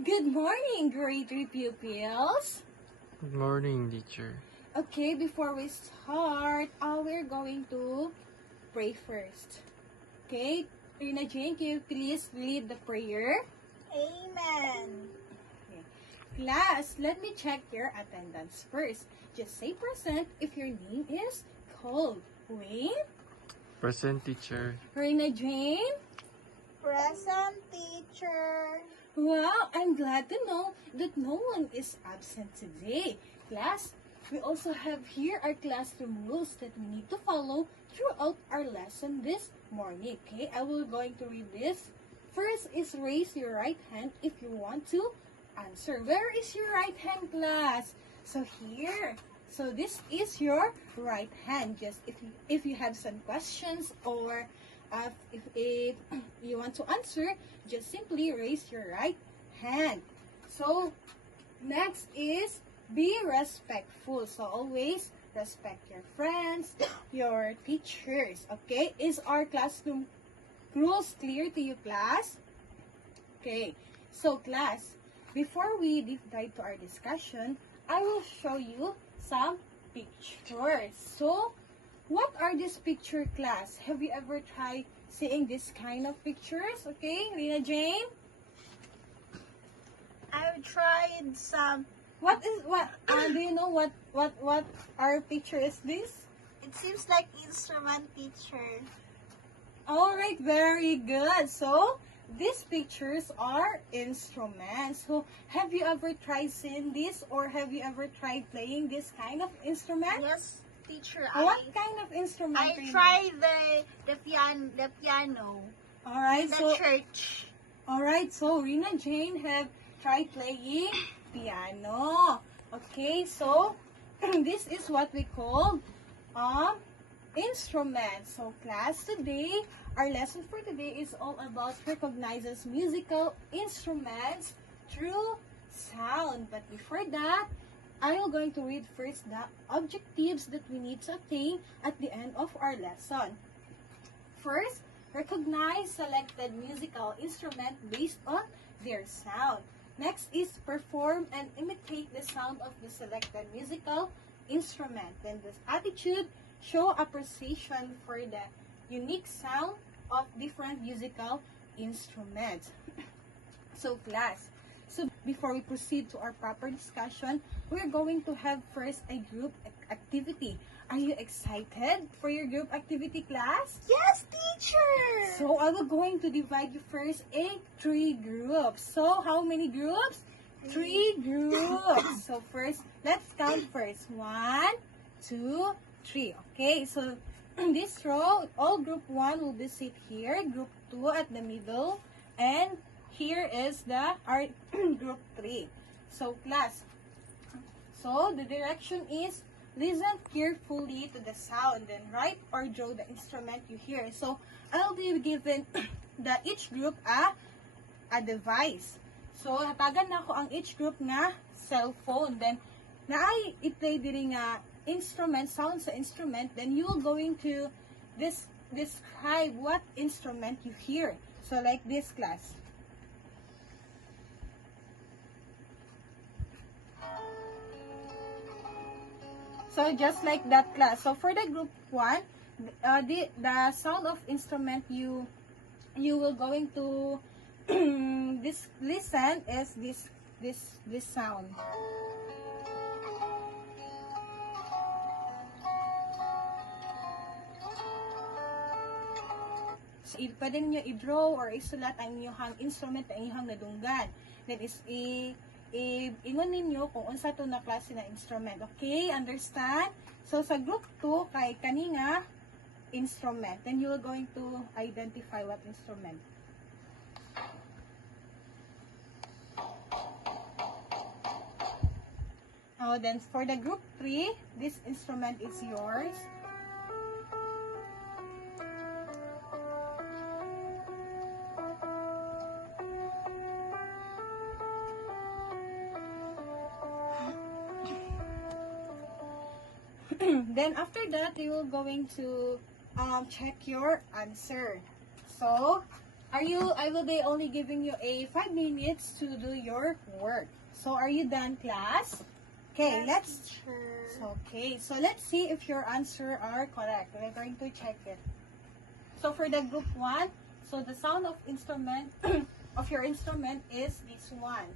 Good morning, grade 3 pupils. Good morning, teacher. Okay, before we start, we're going to pray first. Okay, Rina Jane, can you please lead the prayer? Amen. Okay. Class, let me check your attendance first. Just say present if your name is called. Wayne, Present, teacher. Rina Jane. Present, teacher. Wow, I'm glad to know that no one is absent today. Class, we also have here our classroom rules that we need to follow throughout our lesson this morning. Okay, I will going to read this. First is raise your right hand if you want to answer. Where is your right hand, class? So here. So this is your right hand. Just if you have some questions or if you want to answer, just simply raise your right hand. So next is be respectful. So always respect your friends, your teachers. Okay, is our classroom rules clear to you, class? Okay, so class, before we deep dive to our discussion, I will show you some pictures. So what are these picture, class? Have you ever tried seeing this kind of pictures? Okay, Rina Jane? I've tried some. Do you know what our picture is this? It seems like instrument, teacher. All right, very good. So these pictures are instruments. So have you ever tried seeing this, or have you ever tried playing this kind of instrument? Yes, teacher. What kind of instrument? I Rina? tried the piano. All right, The so church. alright, so Rina Jane have tried playing piano. Okay, so this is what we call instrument. So class, today, our lesson for today is all about recognizes musical instruments through sound. But before that, I am going to read first the objectives that we need to attain at the end of our lesson. First, recognize selected musical instrument based on their sound. Next is perform and imitate the sound of the selected musical instrument. Then this attitude, show appreciation for the unique sound of different musical instruments. So class, so before we proceed to our proper discussion, we're going to have first a group activity. Are you excited for your group activity, class? Yes, teacher. So I will going to divide you first in 3 groups. So how many groups? 3 groups. So first, let's count first. 1, 2, 3. Okay, so in this row, all group 1 will be sit here, group 2 at the middle, and here is the our group 3. So class, so the direction is listen carefully to the sound, then write or draw the instrument you hear. So I'll be given the each group a device. So hatagan na ako ang each group nga cellphone. Then naay i-play diri nga instrument, sound sa instrument. Then you will going to describe what instrument you hear. So like this, class. So just like that, class. So for the group 1, the sound of instrument you will going to listen is this sound. So pwede niyo i-draw or isulat ang inyong instrument na inyong nadunggan. Then is ingon ninyo kung unsa to na klase na instrument. Okay, understand? So sa group 2 kay kaninga instrument, then you are going to identify what instrument. Oh, then for the group 3, this instrument is yours. Then after that, you will going to check your answer. So I will be only giving you a 5 minutes to do your work. So are you done, class? Okay, Yes, teacher. so let's see if your answer are correct. We're going to check it. So for the group 1, so the sound of instrument of your instrument is this one.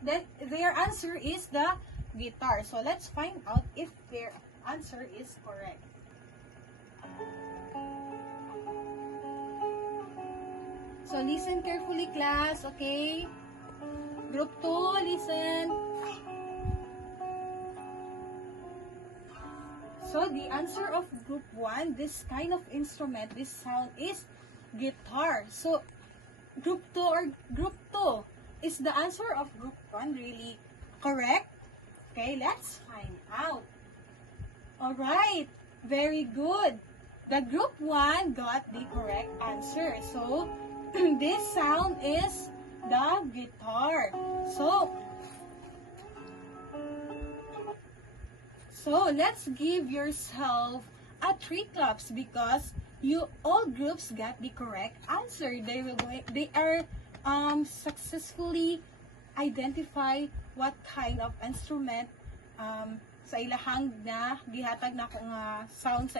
Then their answer is the guitar. So let's find out if their answer is correct. So listen carefully, class, okay? Group 2, listen. So the answer of group 1, this kind of instrument, this sound is guitar. So group 2 is the answer of group 1 really correct? Okay, let's find out. All right, very good. The group 1 got the correct answer. So this sound is the guitar. So let's give yourself a 3 claps because you all groups got the correct answer. They are successfully identify what kind of instrument sa ilahang na gihatag nako nga sound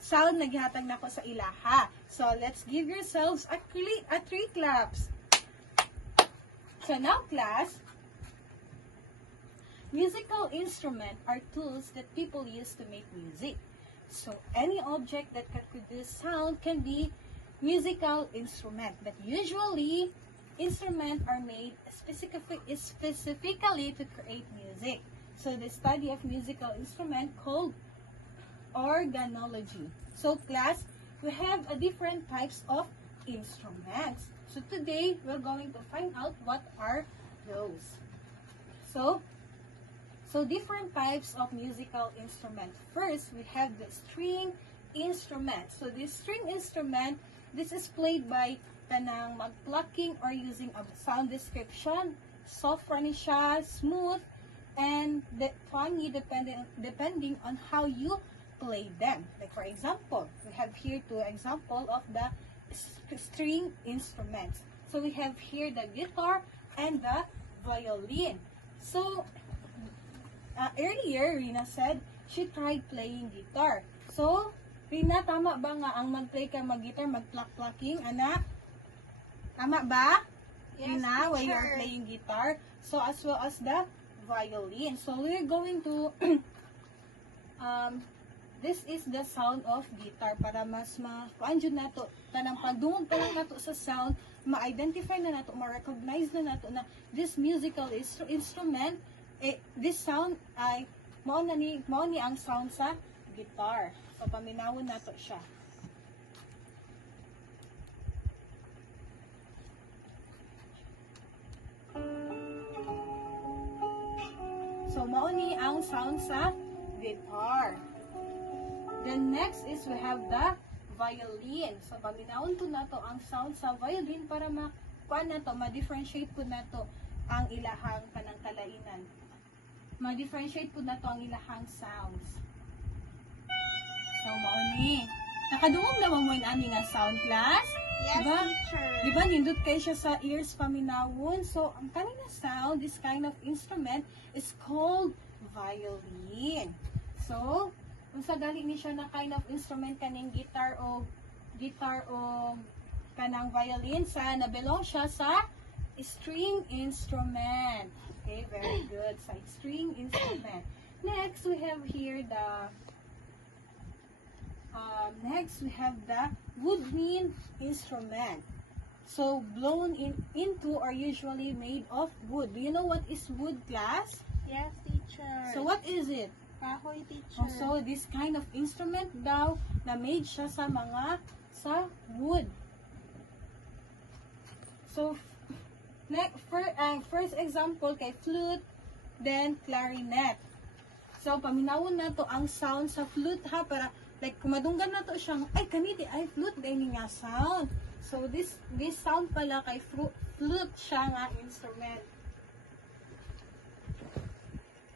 sound na gihatag nako sa ilaha. So let's give yourselves a 3 claps. So now class, musical instruments are tools that people use to make music. So any object that can produce sound can be musical instrument. But usually, instruments are made specifically to create music. So the study of musical instrument called organology. So class, we have a different types of instruments. So today, we're going to find out what are those. So different types of musical instruments. First, we have the string instrument. So this string instrument, this is played by kanang mag-plucking or using a sound description. Soft ni siya, smooth, and funny depending on how you play them. Like for example, we have here 2 examples of the string instruments. So we have here the guitar and the violin. So earlier, Rina said she tried playing guitar. So, Rina, tama ba nga ang mag-play ka mag-guitar, mag-pluck-plucking, anak? Tama ba? Yes, Rina, while teacher. you're playing guitar. So, as well as the violin. So, we're going to this is the sound of guitar para mas ma-anjud nato tanang pagdungog pa lang nato sa sound, ma-identify na nato, ma-recognize na nato na this musical instrument, this sound ay mao ni ang sound sa guitar. So paminawon nato siya. So mao ni ang sound sa guitar. Then next is we have the violin. So paminawon to nato ang sound sa violin para ma-differentiate po nato ang ilahang kanang kalainan. Ma-differentiate po nato ang ilahang sounds. So mao ni. Nakadungog naman mo ani nga sound class? Yes, Diba? teacher. Diba nindot kay siya sa ears paminawon? So ang kanina sound, this kind of instrument is called violin. So kung sa galing ni siya na kind of instrument kaning guitar o kanang violin, sa nabelong siya sa string instrument. Okay, very good. Sa string instrument. Next, we have here the woodwind instrument. So blown into are usually made of wood. Do you know what is wood, class? Yes, teacher. So what is it? Kahoy, teacher. So, this kind of instrument daw na made siya sa wood. So, first example kay flute, then clarinet. So, paminawon na to ang sound sa flute ha, para like kumadunggan na to siyang, ay kaniti, ay flute, gani nga sound. So, this sound pala kay flute siya nga instrument.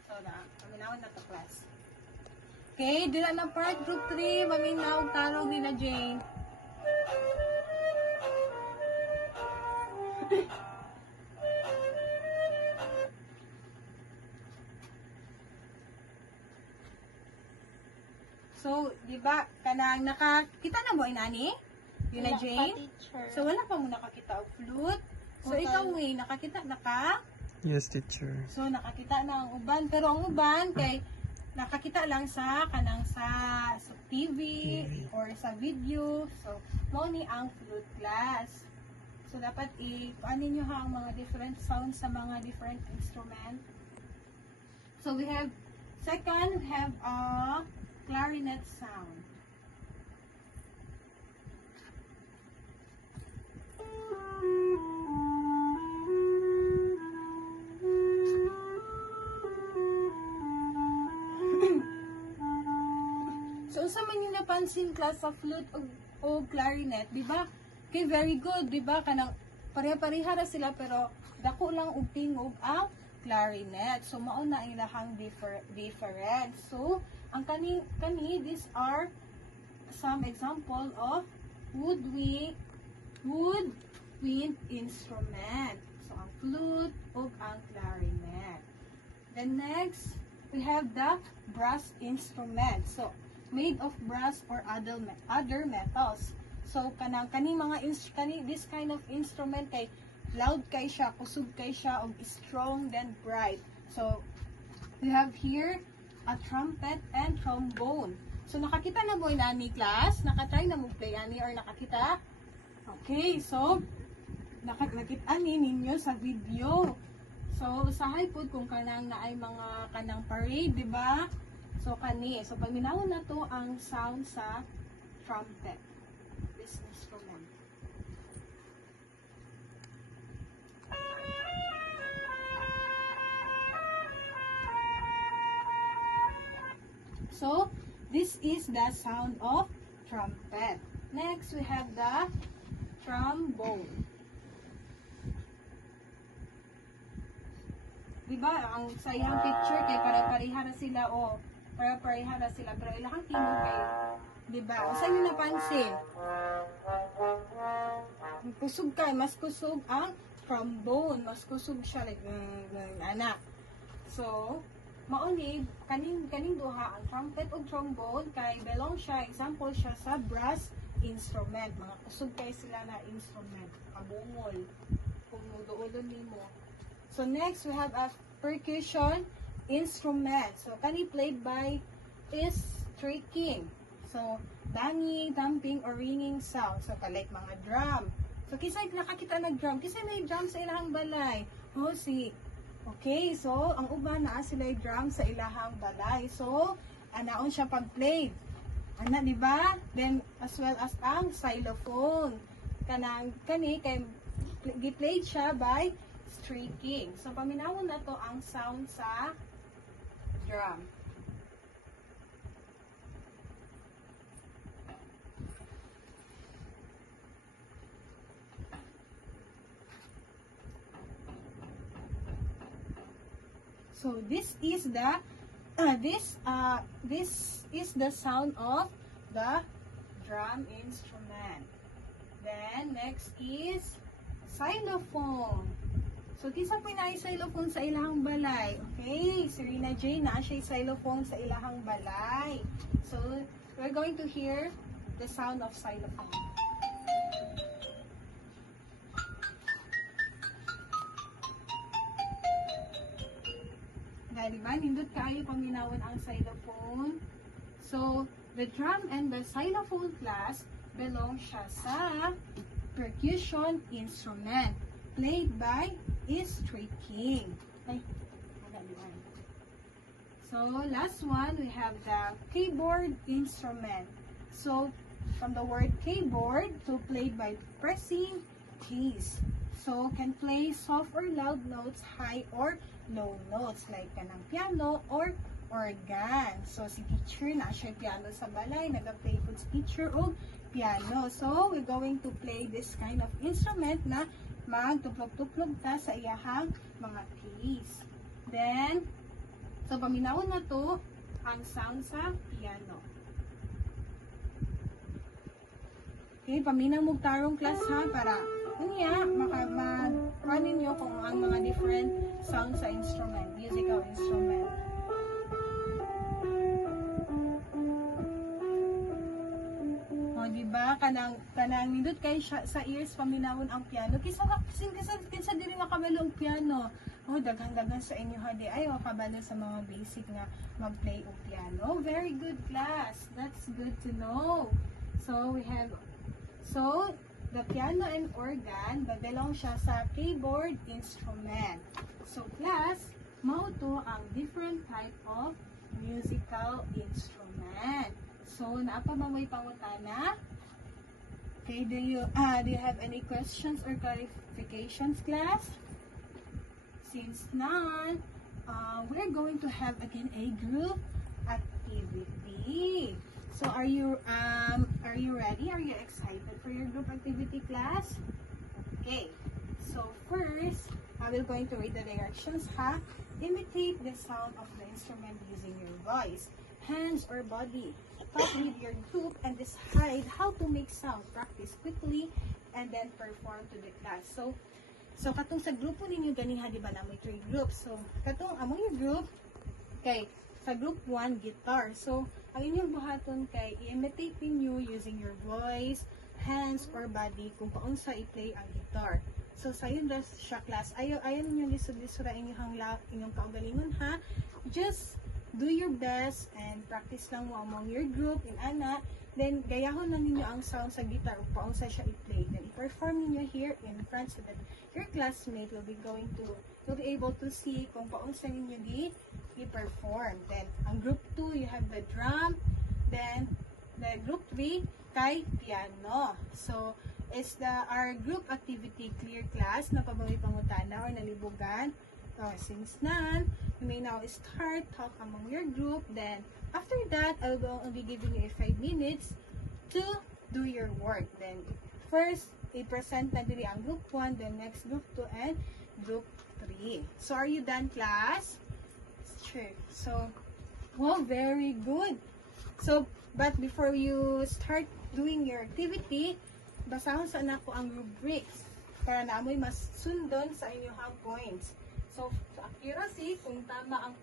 So, paminawon na to class. Okay, dila na part group 3, maminaw tarong nila Jane. So, di ba, kanang nakakita na mo inani? Yun na Wala pa, Jane? teacher. So, wala pa mo nakakita og flute. So, Okay. ikaw Wayne, nakakita na ka? Yes, teacher. So, nakakita na ang uban. Pero ang uban, kay nakakita lang sa kanang sa TV or sa video. So, mo ni ang flute class. So, dapat i-panin nyo ha ang mga different sounds sa mga different instrument. So, we have a clarinet sound. So, unsa man yung napansin class sa flute o clarinet, di ba? Okay, very good, di ba? Kanang pareha-pareha ra sila pero dako lang og tingog ang clarinet. So, mao na ang ilahang difference. So, ang kani these are some example of woodwind instrument. So, ang flute ug ang clarinet. Then next, we have the brass instrument. So, made of brass or other metals. So, this kind of instrument kay loud kay siya, kusog kay siya, og strong, then bright. So, we have here a trumpet and trombone. So, nakakita na mo inani class? Nakatry na mo play ani or nakakita? Okay, so, nakita ninyo sa video. So, usahay po kung kanang naay mga kanang parade, di ba? So, So, paminawon na to ang sound sa trumpet. This instrument. So, this is the sound of trumpet. Next, we have the trombone. Diba, ang sayang picture kay pare-pareha na sila o pare-pareha na sila pero ilahang tingog kayo. Diba? Saan nyo napansin? Kusog kay, mas kusog ang trombone, mas kusog siya like anak. So, mauni kaning duha ang trumpet o trombone kay belong siya, example siya sa brass instrument. Mga kusog kay sila na instrument, kabungol. Kung muduolon nimo. So next, we have a percussion instrument. So, kani played by is striking. So, banging, thumping, or ringing sound. So, like mga drum. So, kisay nakakita na drum. Kisay may drum sa ilahang balay. Oh, si. Okay, so, ang uban na sila drum sa ilahang balay. So, anaon siya pag-play. Ana, di ba? Then, as well as ang xylophone. Kani, kay gi-played siya by streaking. So, paminawon na to ang sound sa drum. So, this is the sound of the drum instrument. Then, next is xylophone. So, kisa po na xylophone sa ilahang balay. Okay, Serena J, na siya xylophone sa ilahang balay. So, we're going to hear the sound of xylophone. Na, diba? Nindot kaayo paminawan ang xylophone. So, the drum and the xylophone class belong siya sa percussion instrument played by striking. So, last one, we have the keyboard instrument. So, from the word keyboard, so played by pressing keys. So, can play soft or loud notes, high or low notes, like kanang piano or organ. So, si teacher na siya piano sa balay, nag-play po si teacher o piano. So, we're going to play this kind of instrument na magtuplog-tuplog ta sa iyahang mga keys. Then, so paminawon na to ang sound sa piano. piano. Okay, paminaw mo tarong class ha, para unya, makapanin nyo kung ang mga different sounds sa instrument, musical instrument. O, diba? Kanang nindot kay sa ears paminawon ang piano. Kinsa diri makabalo og piano. Oh, daghan-daghan sa inyo ha di ay makabalo sa mga basic nga mag-play og piano. Very good class. That's good to know. So the piano and organ belong siya sa keyboard instrument. So class, mao to ang different type of musical instrument. So naapa ba may pangutana? Okay, do you have any questions or clarifications, class? Since none, we're going to have again a group activity. So are you ready? Are you excited for your group activity, class? Okay. So first, I will going to read the directions. Ha? Imitate the sound of the instrument using your voice, hands, or body. Talk with your group and decide how to make sound. Practice quickly and then perform to the class. So katong sa grupo ninyo ganiha di ba na may 3 groups. So katong among your group kay sa group 1 guitar. So ang inyong buhaton kay i-imitate ninyo using your voice, hands or body kung paunsa i-play ang guitar. So sayon das siya class. Ayo ninyo lisod-lisod inyong kaugalingon ha. Just do your best and practice lang mo among your group in ana. Then gayahon lang ninyo ang sound sa guitar kung paunsa siya i-play. Then i-perform ninyo here in front so that your classmate will be able to see kung paunsa ninyo i-perform. Then ang group 2 you have the drum. Then the group 3 kay piano. So is our group activity clear, class? Napabawi pangutana or nalibugan? Since none, you may now start talk among your group. Then after that, I will be giving you 5 minutes to do your work. Then first, i-present na diri ang group 1, then next group 2 and group 3. So are you done, class? Sure. So, wow, very good. So, but before you start doing your activity, basahon sa anak ko ang rubrics para naamoy mas sundon sa inyong points. So, sa accuracy, kung tama ang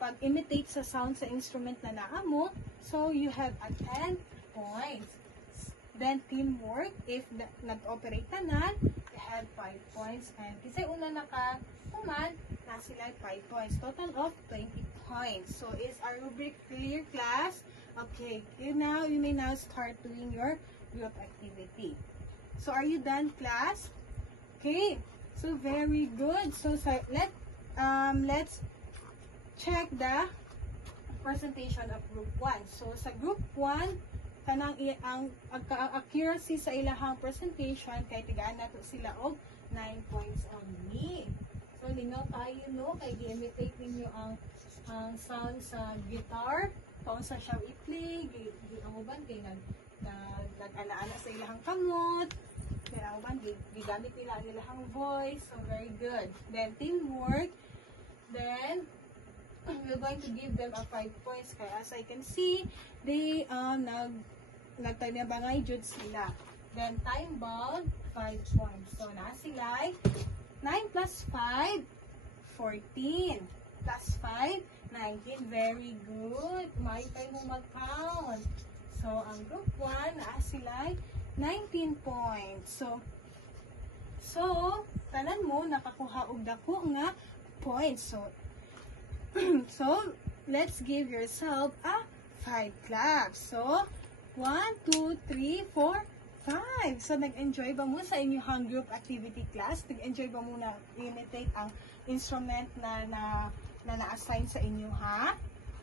pag-imitate sa sound sa instrument na naamo, so you have a 10 points. Then, teamwork, if nag-operate tanan, you have 5 points. And kasi una nakakuman, na sila 5 points. Total of 20 points. So, is our rubric clear, class? Okay, you may now start doing your group activity. So, are you done, class? Okay, so very good. So let's check the presentation of group 1. So sa group 1, kanang ang accuracy sa ilahang presentation kay tigaan nato sila og 9 points only. So linaw tayo no kay gi-imitate ninyo ang sound sa guitar, kung sa siya i-play, gi-amuban kay nag-ana-ana sa ilahang kamot. Gigamit nila ang ilang voice. So, very good. Then, teamwork. Then, we're going to give them a 5 points. Kaya, as I can see, they, nagtagnabangay jud sila. Then, time bound, 5 points. So, na sila, 9 plus 5, 14. Plus 5, 19. Very good. May tayo mo mag-count. So, ang group 1, na sila, 19 points. So tanan mo nakakuha og dako nga points. So let's give yourself a 5 claps. So 1 2 3 4 5. So nag-enjoy ba mo sa inyong group activity, class? Nag-enjoy ba mo na imitate ang instrument na na-assign sa inyo, ha?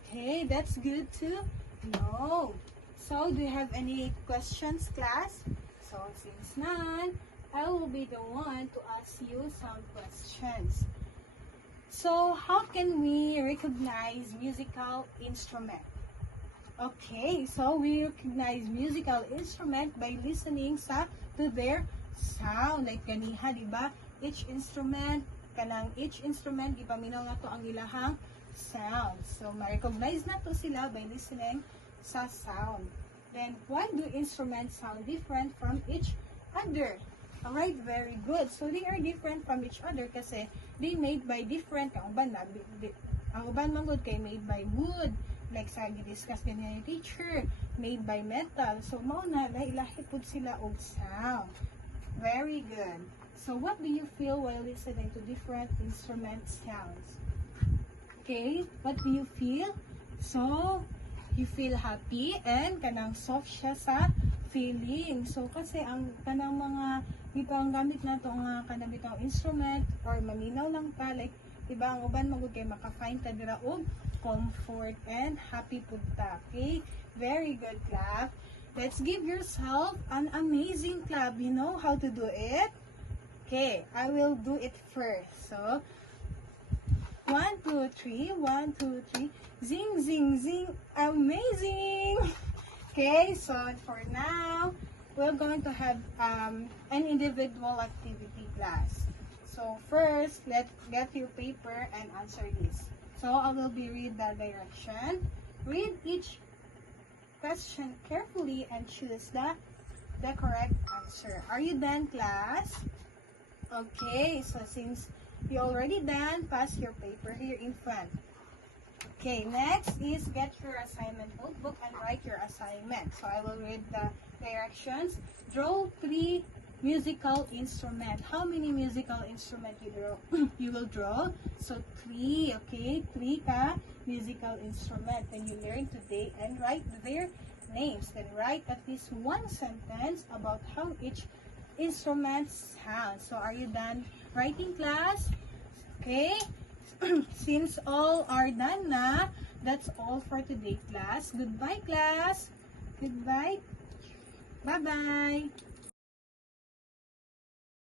Okay, that's good to know. So, do you have any questions, class? So, since none, I will be the one to ask you some questions. So, how can we recognize musical instrument? Okay, so we recognize musical instrument by listening to their sound. Like ganiha, di ba? Each instrument, ipaminaw nga to ang ilahang sounds. So, ma-recognize na to sila by listening sa sound. Then, why do instruments sound different from each other? Alright, very good. So, they are different from each other kasi they made by different, ang uban manggod kay made by wood, like sa gidiscuss din ni teacher, made by metal. So, mauna, lahi po sila og sound. Very good. So, what do you feel while listening to different instrument sounds? Okay, what do you feel? So, you feel happy and kanang soft siya sa feeling. So, kasi ang kanang mga dito ang gamit na ito nga kanang bitong instrument or maminaw lang pa, like, diba, ang uban magud kay maka-find ta dira og comfort and happy pud ta. Okay, very good, clap. Let's give yourself an amazing clap. You know how to do it? Okay, I will do it first. So, 1, 2, 3, 1, 2, 3, zing, zing, zing, amazing! Okay, so for now, we're going to have an individual activity class. So first, let's get your paper and answer this. So I will be read the direction. Read each question carefully and choose the correct answer. Are you done, class? Okay, so since you already done, pass your paper here in front. Okay, next is get your assignment notebook and write your assignment. So I will read the directions. Draw 3 musical instrument. How many musical instrument you draw? You will draw. So 3, okay? 3 ka musical instrument. Then you learn today and write their names. Then write at least 1 sentence about how each instrument sounds. So are you done writing, class? Okay? Since all are done na, that's all for today, class. Goodbye, class. Goodbye. Bye-bye.